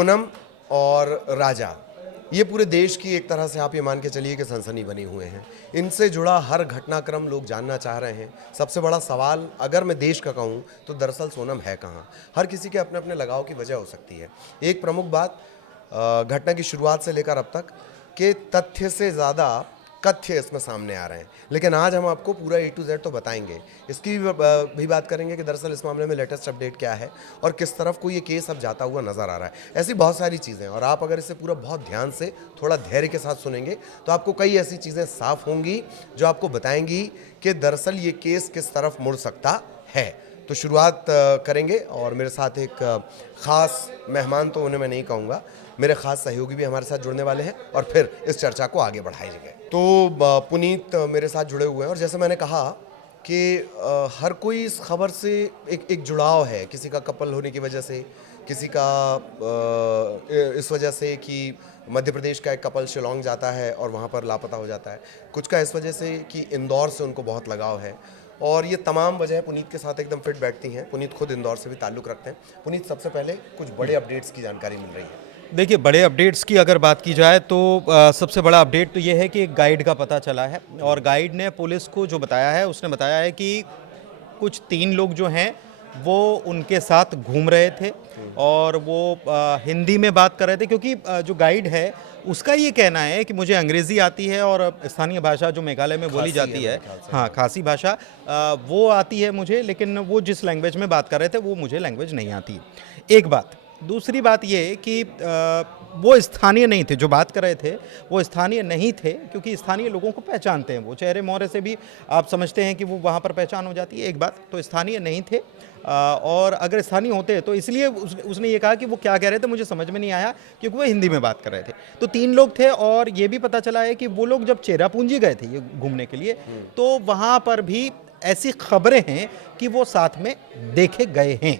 सोनम और राजा, ये पूरे देश की एक तरह से आप ये मान के चलिए कि सनसनी बने हुए हैं। इनसे जुड़ा हर घटनाक्रम लोग जानना चाह रहे हैं। सबसे बड़ा सवाल अगर मैं देश का कहूँ तो दरअसल सोनम है कहाँ। हर किसी के अपने अपने लगाव की वजह हो सकती है। एक प्रमुख बात घटना की शुरुआत से लेकर अब तक के तथ्य से ज़्यादा कथ्य इसमें सामने आ रहे हैं, लेकिन आज हम आपको पूरा A to Z तो बताएंगे। इसकी भी बात करेंगे कि दरअसल इस मामले में लेटेस्ट अपडेट क्या है और किस तरफ को ये केस अब जाता हुआ नज़र आ रहा है। ऐसी बहुत सारी चीज़ें, और आप अगर इसे पूरा बहुत ध्यान से थोड़ा धैर्य के साथ सुनेंगे तो आपको कई ऐसी चीज़ें साफ होंगी जो आपको बताएंगी कि दरअसल ये केस किस तरफ मुड़ सकता है। तो शुरुआत करेंगे, और मेरे साथ एक ख़ास मेहमान तो उन्हें मैं नहीं कहूँगा, मेरे ख़ास सहयोगी भी हमारे साथ जुड़ने वाले हैं और फिर इस चर्चा को आगे बढ़ाएंगे। तो पुनीत मेरे साथ जुड़े हुए हैं, और जैसे मैंने कहा कि हर कोई इस खबर से एक जुड़ाव है। किसी का कपल होने की वजह से, किसी का इस वजह से कि मध्य प्रदेश का एक कपल शिलोंग जाता है और वहाँ पर लापता हो जाता है, कुछ का इस वजह से कि इंदौर से उनको बहुत लगाव है, और ये तमाम वजह पुनीत के साथ एकदम फिट बैठती हैं। पुनीत खुद इंदौर से भी ताल्लुक़ रखते हैं। पुनीत, सबसे पहले कुछ बड़े अपडेट्स की जानकारी मिल रही है। देखिए, बड़े अपडेट्स की अगर बात की जाए तो सबसे बड़ा अपडेट तो ये है कि एक गाइड का पता चला है, और गाइड ने पुलिस को जो बताया है, उसने बताया है कि कुछ 3 लोग जो हैं वो उनके साथ घूम रहे थे और वो हिंदी में बात कर रहे थे, क्योंकि जो गाइड है उसका ये कहना है कि मुझे अंग्रेज़ी आती है और स्थानीय भाषा जो मेघालय में बोली जाती है, हाँ, खासी भाषा, वो आती है मुझे, लेकिन वो जिस लैंग्वेज में बात कर रहे थे वो मुझे लैंग्वेज नहीं आती। एक बात। दूसरी बात ये कि वो स्थानीय नहीं थे, जो बात कर रहे थे वो स्थानीय नहीं थे, क्योंकि स्थानीय लोगों को पहचानते हैं वो, चेहरे मोहरे से भी आप समझते हैं कि वो वहाँ पर पहचान हो जाती है। एक बात तो स्थानीय नहीं थे, और अगर स्थानीय होते तो इसलिए उसने ये कहा कि वो क्या कह रहे थे मुझे समझ में नहीं आया, क्योंकि वो हिंदी में बात कर रहे थे। तो 3 लोग थे, और ये भी पता चला है कि वो लोग जब चेरापूंजी गए थे ये घूमने के लिए, तो वहाँ पर भी ऐसी खबरें हैं कि वो साथ में देखे गए हैं,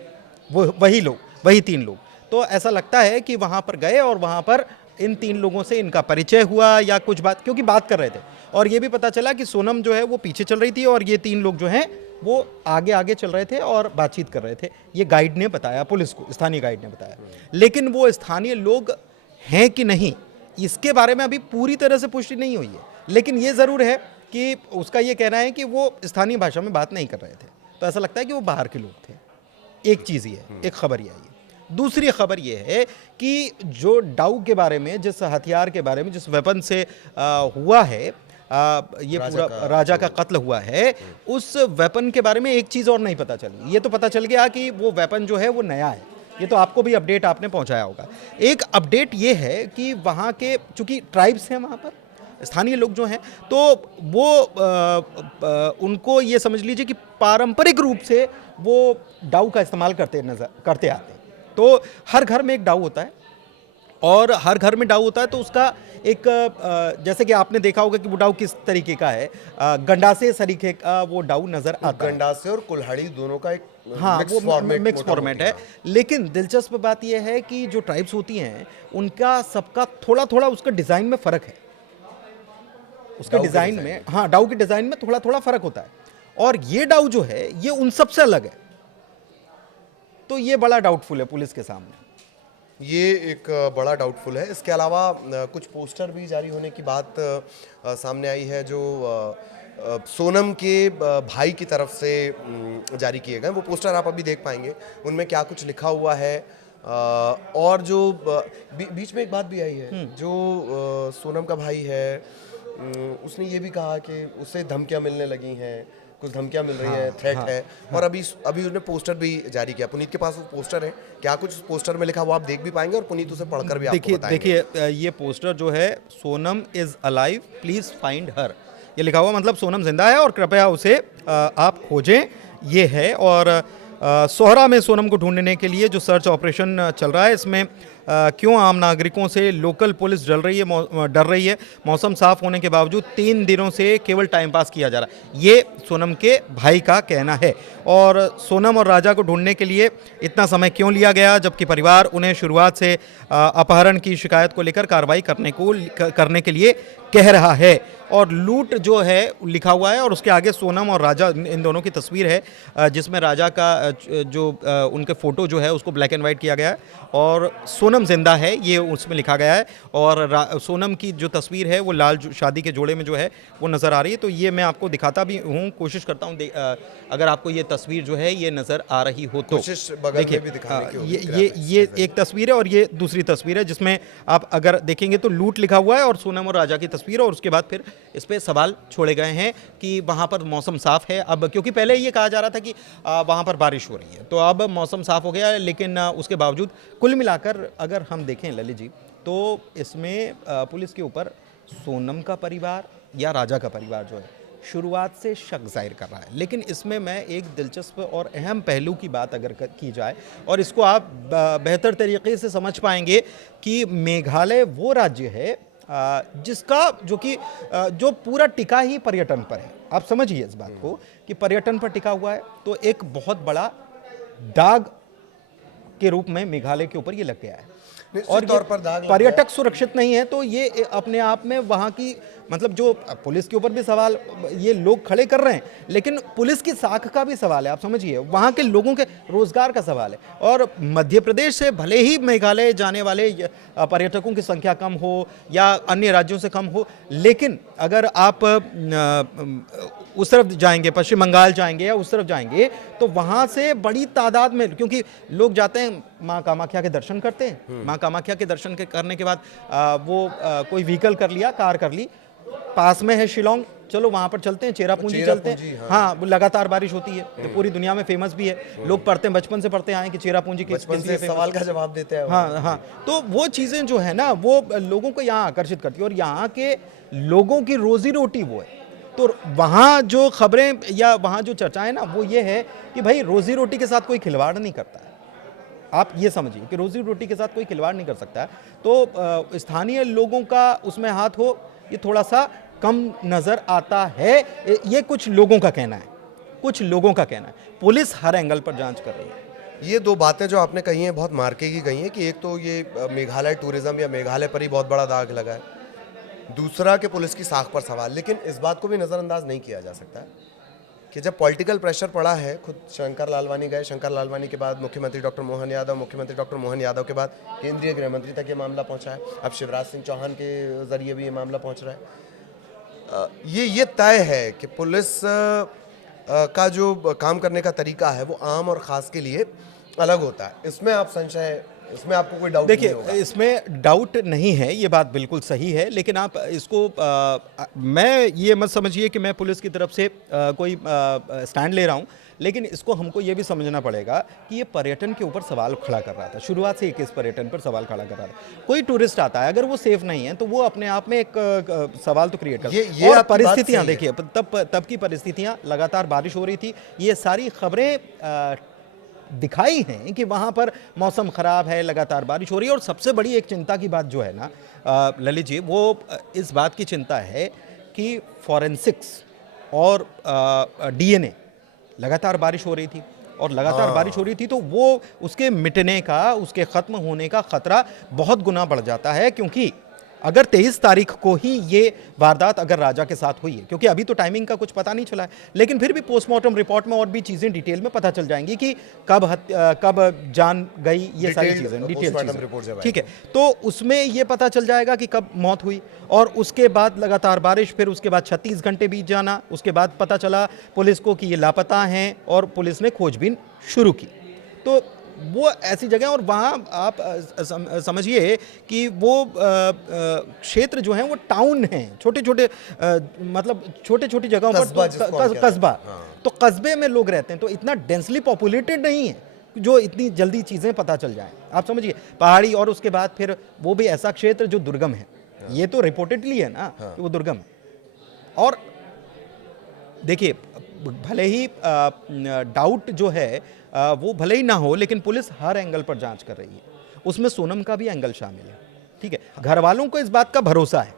वो वही लोग, वही 3 लोग। तो ऐसा लगता है कि वहाँ पर गए और वहाँ पर इन 3 लोगों से इनका परिचय हुआ या कुछ बात, क्योंकि बात कर रहे थे। और ये भी पता चला कि सोनम जो है वो पीछे चल रही थी और ये 3 लोग जो हैं वो आगे आगे चल रहे थे और बातचीत कर रहे थे। ये गाइड ने बताया पुलिस को, स्थानीय गाइड ने बताया। लेकिन वो स्थानीय लोग हैं कि नहीं, इसके बारे में अभी पूरी तरह से पुष्टि नहीं हुई है, लेकिन ये ज़रूर है कि उसका ये कहना है कि वो स्थानीय भाषा में बात नहीं कर रहे थे। तो ऐसा लगता है कि वो बाहर के लोग थे। एक चीज़ ये है, एक खबर ये आई है। दूसरी खबर ये है कि जो डाउ के बारे में, जिस हथियार के बारे में, जिस वेपन से हुआ है ये पूरा राजा का कत्ल हुआ है, उस वेपन के बारे में एक चीज़ और नहीं पता चली। ये तो पता चल गया कि वो वेपन जो है वो नया है, ये तो आपको भी अपडेट आपने पहुंचाया होगा। एक अपडेट ये है कि वहाँ के, चूँकि ट्राइब्स हैं वहाँ पर, स्थानीय लोग जो हैं, तो वो उनको ये समझ लीजिए कि पारंपरिक रूप से वो डाउ का इस्तेमाल करते आते हैं। तो हर घर में एक डाउ होता है, और हर घर में डाउ होता है तो उसका एक जैसे कि आपने देखा होगा कि वो डाउ किस तरीके का है, गंडासे तरीके का वो डाउ नज़र आता है। गंडासे और कुल्हाड़ी दोनों का एक हाँ, वो मिक्स फॉर्मेट है। लेकिन दिलचस्प बात यह है कि जो ट्राइब्स होती हैं उनका सबका थोड़ा थोड़ा उसका डिज़ाइन में फ़र्क है, उसके डिज़ाइन में, हाँ, डाउ के डिज़ाइन में थोड़ा थोड़ा फ़र्क होता है, और ये डाउ जो है ये उन सबसे अलग है। तो ये बड़ा डाउटफुल है पुलिस के सामने, ये एक बड़ा डाउटफुल है। इसके अलावा कुछ पोस्टर भी जारी होने की बात सामने आई है, जो सोनम के भाई की तरफ से जारी किए गए। वो पोस्टर आप अभी देख पाएंगे, उनमें क्या कुछ लिखा हुआ है। और जो बीच में एक बात भी आई है, जो सोनम का भाई है, उसने ये भी कहा कि उससे धमकियां मिलने लगी हैं, कुछ धमकियां मिल रही हैं, थ्रेट है। और अभी उसने पोस्टर भी जारी किया। पुनीत के पास वो पोस्टर है, क्या कुछ उस पोस्टर में लिखा वो आप देख भी पाएंगे, और पुनीत उसे पढ़कर भी आपको बताएंगे। देखिए, ये पोस्टर जो है, Sonam is alive, please find her, ये लिखा हुआ, मतलब सोनम जिंदा है और कृपया उसे आप खोजें, ये है। और सोहरा में सोनम को ढूंढने के लिए जो सर्च ऑपरेशन चल रहा है, इसमें क्यों आम नागरिकों से लोकल पुलिस डर रही है। मौसम साफ होने के बावजूद 3 दिनों से केवल टाइम पास किया जा रहा है, ये सोनम के भाई का कहना है। और सोनम और राजा को ढूंढने के लिए इतना समय क्यों लिया गया, जबकि परिवार उन्हें शुरुआत से अपहरण की शिकायत को लेकर कार्रवाई करने के लिए कह रहा है। और लूट जो है लिखा हुआ है और उसके आगे सोनम और राजा इन दोनों की तस्वीर है, जिसमें राजा का उनके फ़ोटो जो है उसको ब्लैक एंड वाइट किया गया है और सोनम जिंदा है ये उसमें लिखा गया है। और सोनम की जो तस्वीर है वो लाल शादी के जोड़े में जो है वो नज़र आ रही है। तो ये मैं आपको दिखाता भी हूँ, कोशिश करता हूँ अगर आपको ये तस्वीर जो है ये नज़र आ रही हो तो कोशिश बगल में भी दिखाने की होगी, ये graphics एक तस्वीर है और ये दूसरी तस्वीर है जिसमें आप अगर देखेंगे तो लूट लिखा हुआ है और सोनम और राजा की तस्वीर है। और उसके बाद फिर इस पे सवाल छोड़े गए हैं कि वहाँ पर मौसम साफ़ है अब, क्योंकि पहले ये कहा जा रहा था कि वहाँ पर बारिश हो रही है, तो अब मौसम साफ़ हो गया है। लेकिन उसके बावजूद कुल मिलाकर अगर हम देखें ललित जी तो इसमें पुलिस के ऊपर सोनम का परिवार या राजा का परिवार जो है शुरुआत से शक जाहिर कर रहा है। लेकिन इसमें मैं एक दिलचस्प और अहम पहलू की बात अगर की जाए और इसको आप बेहतर तरीके से समझ पाएंगे कि मेघालय वो राज्य है जिसका जो पूरा टिका ही पर्यटन पर है। आप समझिए इस बात को कि पर्यटन पर टिका हुआ है, तो एक बहुत बड़ा दाग के रूप में मेघालय के ऊपर ये लग गया है। और तौर पर दाग लग पर्यटक सुरक्षित नहीं है, तो ये अपने आप में वहाँ की मतलब जो पुलिस के ऊपर भी सवाल ये लोग खड़े कर रहे हैं, लेकिन पुलिस की साख का भी सवाल है। आप समझिए वहाँ के लोगों के रोजगार का सवाल है। और मध्य प्रदेश से भले ही मेघालय जाने वाले पर्यटकों की संख्या कम हो या अन्य राज्यों से कम हो, लेकिन अगर आप उस तरफ जाएंगे, पश्चिम बंगाल जाएंगे या उस तरफ जाएंगे, तो वहाँ से बड़ी तादाद में, क्योंकि लोग जाते हैं माँ कामाख्या के दर्शन करते हैं, माँ कामाख्या के दर्शन करने के बाद वो कोई व्हीकल कर लिया, कार कर ली, पास में है शिलोंग, चलो वहाँ पर चलते हैं, चेरापूंजी चलते हैं। हाँ, लगातार बारिश होती है, तो पूरी दुनिया में फेमस भी है, लोग पढ़ते हैं, बचपन से पढ़ते आए कि चेरापूंजी के सवाल का जवाब देते हैं। हाँ हाँ, तो वो चीज़ें जो है ना वो लोगों को यहाँ आकर्षित करती है और यहाँ के लोगों की रोजी रोटी वो है। तो वहाँ जो खबरें या वहाँ जो चर्चाएं ना वो ये है कि भाई रोजी रोटी के साथ कोई खिलवाड़ नहीं करता है। आप ये समझिए कि रोजी रोटी के साथ कोई खिलवाड़ नहीं कर सकता है। तो स्थानीय लोगों का उसमें हाथ हो ये थोड़ा सा कम नज़र आता है, ये कुछ लोगों का कहना है, कुछ लोगों का कहना है। पुलिस हर एंगल पर जांच कर रही है। ये दो बातें जो आपने कही हैं बहुत मार्के की कही हैं कि एक तो ये मेघालय टूरिज्म या मेघालय पर ही बहुत बड़ा दाग लगा है, दूसरा कि पुलिस की साख पर सवाल। लेकिन इस बात को भी नज़रअंदाज नहीं किया जा सकता कि जब पॉलिटिकल प्रेशर पड़ा है, खुद शंकर लालवानी गए, शंकर लालवानी के बाद मुख्यमंत्री डॉक्टर मोहन यादव, मुख्यमंत्री डॉक्टर मोहन यादव के बाद केंद्रीय गृह मंत्री तक ये मामला पहुंचा है, अब शिवराज सिंह चौहान के जरिए भी ये मामला पहुंच रहा है। ये तय है कि पुलिस का जो काम करने का तरीका है वो आम और ख़ास के लिए अलग होता है। इसमें आप संशय, इसमें आपको कोई डाउट नहीं होगा? देखिए, इसमें डाउट नहीं है, ये बात बिल्कुल सही है। लेकिन आप इसको मैं ये मत समझिए कि मैं पुलिस की तरफ से कोई स्टैंड ले रहा हूँ, लेकिन इसको हमको ये भी समझना पड़ेगा कि ये पर्यटन के ऊपर सवाल खड़ा कर रहा था, शुरुआत से एक इस पर्यटन पर सवाल खड़ा कर रहा था। कोई टूरिस्ट आता है, अगर वो सेफ नहीं है तो वो अपने आप में एक सवाल तो क्रिएट करता है। और परिस्थितियाँ देखिए, तब की परिस्थितियाँ, लगातार बारिश हो रही थी, ये सारी खबरें दिखाई हैं कि वहाँ पर मौसम ख़राब है, लगातार बारिश हो रही है। और सबसे बड़ी एक चिंता की बात जो है ना ललित जी, वो इस बात की चिंता है कि फॉरेंसिक्स और DNA, लगातार बारिश हो रही थी और लगातार बारिश हो रही थी, तो वो उसके मिटने का, उसके ख़त्म होने का ख़तरा बहुत गुना बढ़ जाता है। क्योंकि अगर 23 तारीख को ही ये वारदात अगर राजा के साथ हुई है, क्योंकि अभी तो टाइमिंग का कुछ पता नहीं चला है, लेकिन फिर भी पोस्टमार्टम रिपोर्ट में और भी चीज़ें डिटेल में पता चल जाएंगी कि कब जान गई, ये सारी चीज़ें डिटेल चीज़ें, ठीक है। तो उसमें ये पता चल जाएगा कि कब मौत हुई। और उसके बाद लगातार बारिश, फिर उसके बाद 36 घंटे बीत जाना, उसके बाद पता चला पुलिस को कि ये लापता हैं और पुलिस ने खोजबीन शुरू की। तो वो ऐसी जगह, और वहाँ आप समझिए कि वो क्षेत्र जो है वो टाउन हैं, छोटे छोटे मतलब छोटे छोटी जगहों पर कस्बा, तो कस्बे में लोग रहते हैं, तो इतना डेंसली पॉपुलेटेड नहीं है जो इतनी जल्दी चीज़ें पता चल जाएं। आप समझिए पहाड़ी, और उसके बाद फिर वो भी ऐसा क्षेत्र जो दुर्गम है, ये तो रिपोर्टेडली है ना कि वो दुर्गम है। और देखिए, भले ही डाउट जो है वो भले ही ना हो, लेकिन पुलिस हर एंगल पर जांच कर रही है, उसमें सोनम का भी एंगल शामिल है, ठीक है। घर वालों को इस बात का भरोसा है,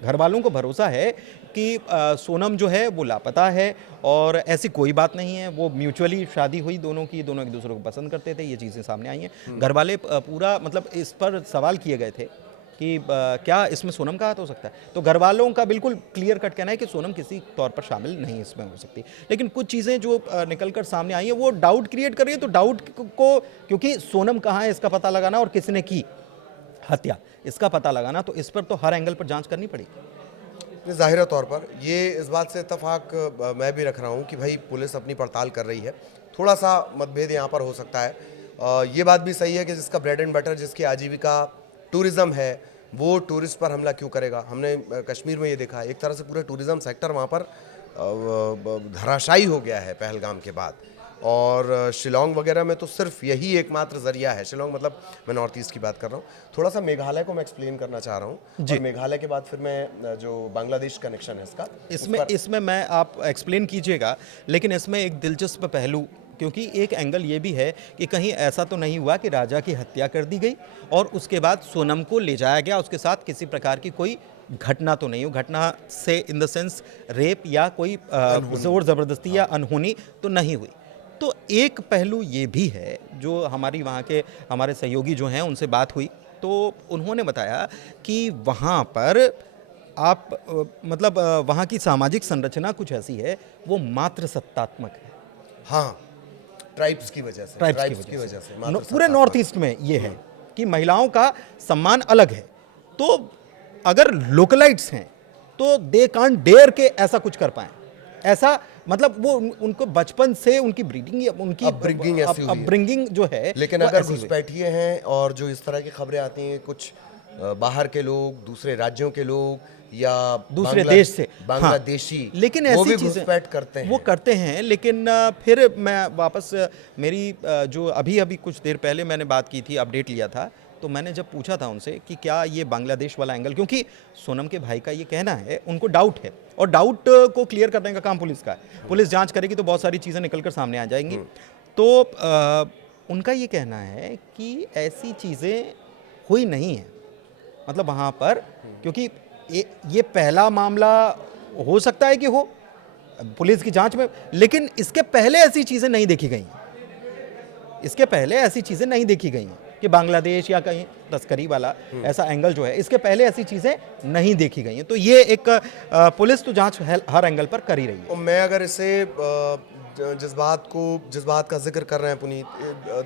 घर वालों को भरोसा है कि सोनम जो है वो लापता है और ऐसी कोई बात नहीं है, वो म्यूचुअली शादी हुई दोनों की, दोनों एक दूसरे को पसंद करते थे, ये चीज़ें सामने आई हैं। घर वाले पूरा मतलब इस पर सवाल किए गए थे कि क्या इसमें सोनम का हाथ हो सकता है। तो घर वालों का बिल्कुल क्लियर कट कहना है कि सोनम किसी तौर पर शामिल नहीं इसमें हो सकती। लेकिन कुछ चीज़ें जो निकल कर सामने आई हैं वो डाउट क्रिएट कर रही है। तो डाउट को, क्योंकि सोनम कहाँ है इसका पता लगाना और किसने की हत्या इसका पता लगाना, तो इस पर तो हर एंगल पर जांच करनी पड़ेगी। ज़ाहिर तौर पर ये इस बात से इत्तेफाक मैं भी रख रहा हूँ कि भाई पुलिस अपनी पड़ताल कर रही है। थोड़ा सा मतभेद यहाँ पर हो सकता है। ये बात भी सही है कि जिसका ब्रेड एंड बटर, जिसकी आजीविका टूरिज़्म है, वो टूरिस्ट पर हमला क्यों करेगा। हमने कश्मीर में ये देखा है, एक तरह से पूरे टूरिज़्म सेक्टर वहाँ पर धराशायी हो गया है पहलगाम के बाद। और शिलोंग वगैरह में तो सिर्फ यही एकमात्र जरिया है। शिलोंग मतलब मैं नॉर्थ ईस्ट की बात कर रहा हूँ। थोड़ा सा मेघालय को मैं एक्सप्लेन करना चाह रहा हूँ, और मेघालय के बाद फिर मैं जो बांग्लादेश कनेक्शन है इसका इसमें मैं आप एक्सप्लेन कीजिएगा। लेकिन इसमें एक दिलचस्प पहलू, क्योंकि एक एंगल ये भी है कि कहीं ऐसा तो नहीं हुआ कि राजा की हत्या कर दी गई और उसके बाद सोनम को ले जाया गया, उसके साथ किसी प्रकार की कोई घटना तो नहीं हुई। घटना से इन द सेंस रेप या कोई जोर ज़बरदस्ती या अनहोनी तो नहीं हुई। तो एक पहलू ये भी है, जो हमारी वहाँ के हमारे सहयोगी जो हैं उनसे बात हुई तो उन्होंने बताया कि वहाँ पर आप मतलब वहाँ की सामाजिक संरचना कुछ ऐसी है, वो मात्र सत्तात्मक है। हाँ, ट्राइब्स की वजह से, ट्राइब्स की वजह से पूरे नॉर्थ ईस्ट में ये है कि महिलाओं का सम्मान अलग है। तो अगर लोकलाइट्स हैं तो दे कांट डेयर के ऐसा कुछ कर पाएं। ऐसा मतलब वो उनको बचपन से उनकी ब्रीडिंग या उनकी अपब्रिंगिंग जो है, लेकिन अगर घुसपैठिए हैं और जो इस तरह की खबरें आती हैं कुछ बाहर के लोग, दूसरे राज्यों के लोग या दूसरे देश से बांग्लादेशी, हाँ, लेकिन ऐसी चीजें करते हैं, वो करते हैं। लेकिन फिर मैं वापस मेरी जो अभी कुछ देर पहले मैंने बात की थी, अपडेट लिया था, तो मैंने जब पूछा था उनसे कि क्या ये बांग्लादेश वाला एंगल, क्योंकि सोनम के भाई का ये कहना है, उनको डाउट है और डाउट को क्लियर करने का काम पुलिस का है। पुलिस जांच करेगी तो बहुत सारी चीज़ें निकल कर सामने आ जाएंगी। तो उनका ये कहना है कि ऐसी चीज़ें हुई नहीं है, मतलब वहाँ पर, क्योंकि ये पहला मामला हो सकता है कि हो पुलिस की जांच में, लेकिन इसके पहले ऐसी चीज़ें नहीं देखी गई। इसके पहले ऐसी चीज़ें नहीं देखी गई कि बांग्लादेश या कहीं तस्करी वाला ऐसा एंगल जो है, इसके पहले ऐसी चीज़ें नहीं देखी गई हैं। तो ये एक पुलिस तो जांच हर एंगल पर कर ही रही है। मैं अगर इसे जिस बात का जिक्र कर रहे हैं पुनीत,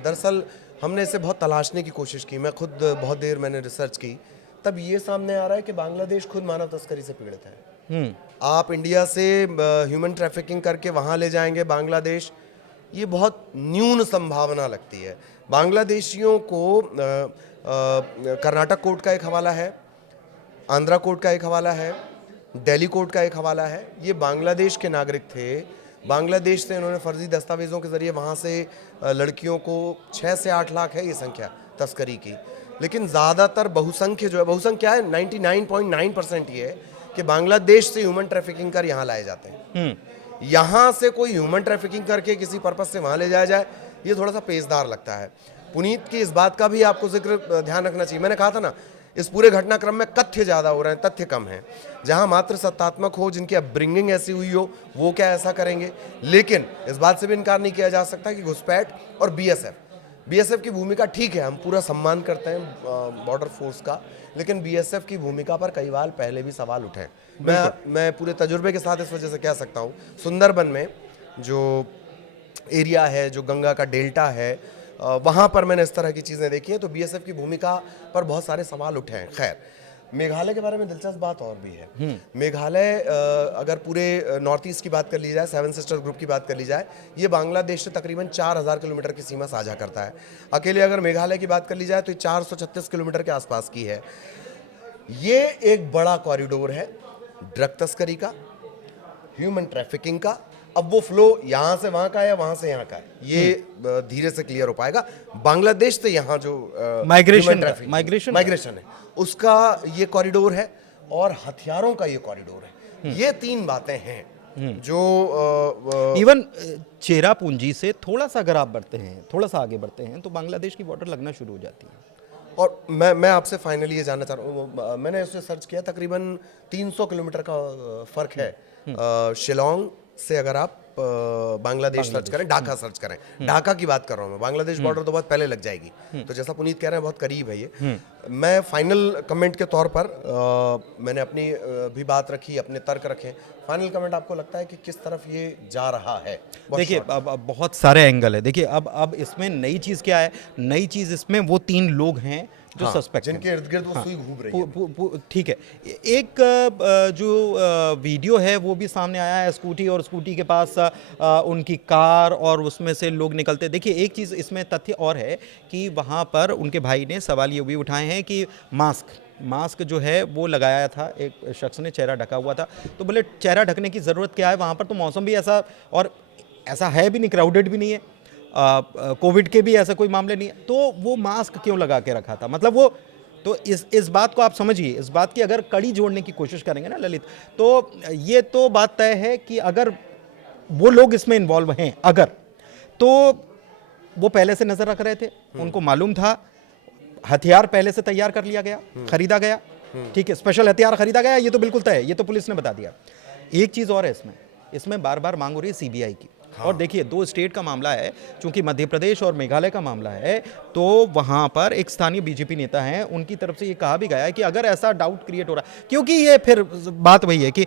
दरअसल हमने इसे बहुत तलाशने की कोशिश की। मैं खुद बहुत देर मैंने रिसर्च की, तब ये सामने आ रहा है कि बांग्लादेश खुद मानव तस्करी से पीड़ित है। आप इंडिया से ह्यूमन ट्रैफिकिंग करके वहाँ ले जाएंगे बांग्लादेश, ये बहुत न्यून संभावना लगती है। बांग्लादेशियों को कर्नाटक कोर्ट का एक हवाला है, आंध्रा कोर्ट का एक हवाला है, दिल्ली कोर्ट का एक हवाला है। ये बांग्लादेश के नागरिक थे, बांग्लादेश से इन्होंने फर्जी दस्तावेज़ों के ज़रिए वहाँ से लड़कियों को 6 से 8 लाख है ये संख्या तस्करी की। लेकिन ज़्यादातर बहुसंख्य जो है, बहुसंख्या है 99.9% ये है कि बांग्लादेश से ह्यूमन ट्रैफिकिंग कर यहाँ लाए जाते हैं। यहाँ से कोई ह्यूमन ट्रैफिकिंग करके किसी पर्पस से वहाँ ले जाया जाए, ये थोड़ा सा पेचदार लगता है। पुनीत की इस बात का भी आपको जिक्र ध्यान रखना चाहिए। मैंने कहा था ना, इस पूरे घटनाक्रम में कथ्य ज़्यादा हो रहे हैं, तथ्य कम है। जहाँ मात्र सत्तात्मक हो, जिनकी अपब्रिंगिंग ऐसी हुई हो, वो क्या ऐसा करेंगे। लेकिन इस बात से भी इनकार नहीं किया जा सकता कि घुसपैठ और बीएसएफ की भूमिका ठीक है, हम पूरा सम्मान करते हैं बॉर्डर फोर्स का, लेकिन बीएसएफ की भूमिका पर कई बार पहले भी सवाल उठे। मैं पूरे तजुर्बे के साथ इस वजह से कह सकता हूँ, सुंदरबन में जो एरिया है, जो गंगा का डेल्टा है, वहाँ पर मैंने इस तरह की चीज़ें देखी हैं, तो बीएसएफ की भूमिका पर बहुत सारे सवाल उठे हैं। खैर, मेघालय के बारे में दिलचस्प बात और भी है। मेघालय अगर पूरे नॉर्थ ईस्ट की बात कर ली जाए, 7 सिस्टर ग्रुप की बात कर ली जाए, ये बांग्लादेश से तकरीबन 4000 किलोमीटर की सीमा साझा करता है। अकेले अगर मेघालय की बात कर ली जाए तो ये 436 किलोमीटर के आसपास की है। ये एक बड़ा कॉरिडोर है ड्रग तस्करी का, ह्यूमन ट्रैफिकिंग का। अब वो फ्लो यहाँ से वहाँ का है, वहाँ से यहाँ का है, ये धीरे से क्लियर हो पाएगा। बांग्लादेश से यहाँ जो माइग्रेशन है, उसका ये कॉरिडोर है, और हथियारों का ये कॉरिडोर है। ये 3 बातें हैं जो इवन चेरापूंजी से थोड़ा सा अगर आप बढ़ते हैं, थोड़ा सा आगे बढ़ते हैं, तो बांग्लादेश की बॉर्डर लगना शुरू हो जाती है। और मैं आपसे फाइनली ये जानना चाह रहा हूँ, मैंने उससे सर्च किया, तकरीबन 300 किलोमीटर का फ़र्क है शिलोंग से। अगर आप बांग्लादेश सर्च करें, ढाका सर्च करें, ढाका की बात कर रहा हूँ मैं, बांग्लादेश बॉर्डर तो बहुत पहले लग जाएगी। तो जैसा पुनीत कह रहे हैं बहुत करीब है ये। मैं फाइनल कमेंट के तौर पर मैंने अपनी भी बात रखी, अपने तर्क रखे। फाइनल कमेंट आपको लगता है कि किस तरफ ये जा रहा है? बहुत देखिए short। अब बहुत सारे एंगल है। देखिए अब इसमें नई चीज़ क्या है, नई चीज़ इसमें वो 3 लोग हैं जो हाँ, सस्पेक्ट हैं। जिनके इर्द गिर्द वो सुई घूम रही है। ठीक है। एक जो वीडियो है वो भी सामने आया है, स्कूटी और स्कूटी के पास उनकी कार और उसमें से लोग निकलते। देखिए एक चीज़ इसमें तथ्य और है कि वहाँ पर उनके भाई ने सवाल ये भी उठाए हैं कि मास्क जो है वो लगाया था, एक शख्स ने चेहरा ढका हुआ था, तो बोले चेहरा ढकने की ज़रूरत क्या है, वहाँ पर तो मौसम भी ऐसा और ऐसा है भी नहीं, क्राउडेड भी नहीं है, कोविड के भी ऐसा कोई मामले नहीं है, तो वो मास्क क्यों लगा के रखा था? मतलब वो तो इस बात को आप समझिए, इस बात की अगर कड़ी जोड़ने की कोशिश करेंगे ना ललित, तो ये तो बात तय है कि अगर वो लोग इसमें इन्वॉल्व हैं, अगर तो वो पहले से नजर रख रहे थे, उनको मालूम था, हथियार पहले से तैयार कर लिया गया, खरीदा गया, ठीक है, स्पेशल हथियार खरीदा गया, ये तो बिल्कुल तय है, ये तो पुलिस ने बता दिया। एक चीज और है इसमें बार बार मांग हो रही है सीबीआई की। और देखिए 2 स्टेट का मामला है, चूंकि मध्य प्रदेश और मेघालय का मामला है, तो वहां पर एक स्थानीय बीजेपी नेता हैं, उनकी तरफ से ये कहा भी गया है कि अगर ऐसा डाउट क्रिएट हो रहा है, क्योंकि ये फिर बात वही है कि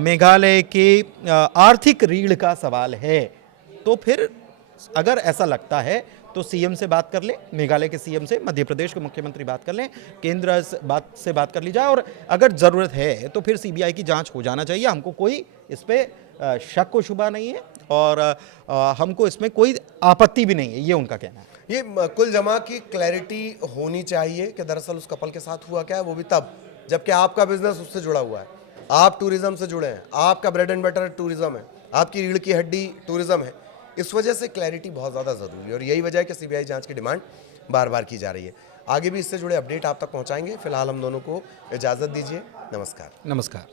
मेघालय के आर्थिक रीढ़ का सवाल है, तो फिर अगर ऐसा लगता है तो सीएम से बात कर ले, मेघालय के सीएम से, मध्य प्रदेश के मुख्यमंत्री बात कर लें, केंद्र से बात कर ली जाए, और अगर ज़रूरत है तो फिर सीबीआई की जांच हो जाना चाहिए। हमको कोई इस पे शक व शुबा नहीं है और हमको इसमें कोई आपत्ति भी नहीं है, ये उनका कहना है। ये कुल जमा की क्लैरिटी होनी चाहिए कि दरअसल उस कपल के साथ हुआ क्या है, वो भी तब जबकि आपका बिजनेस उससे जुड़ा हुआ है, आप टूरिज्म से जुड़े हैं, आपका ब्रेड एंड बटर टूरिज्म है, आपकी रीढ़ की हड्डी टूरिज्म है। इस वजह से क्लैरिटी बहुत ज़्यादा ज़रूरी है और यही वजह है कि सीबीआई जांच की डिमांड बार बार की जा रही है। आगे भी इससे जुड़े अपडेट आप तक पहुंचाएंगे। फिलहाल हम दोनों को इजाज़त दीजिए। नमस्कार। नमस्कार।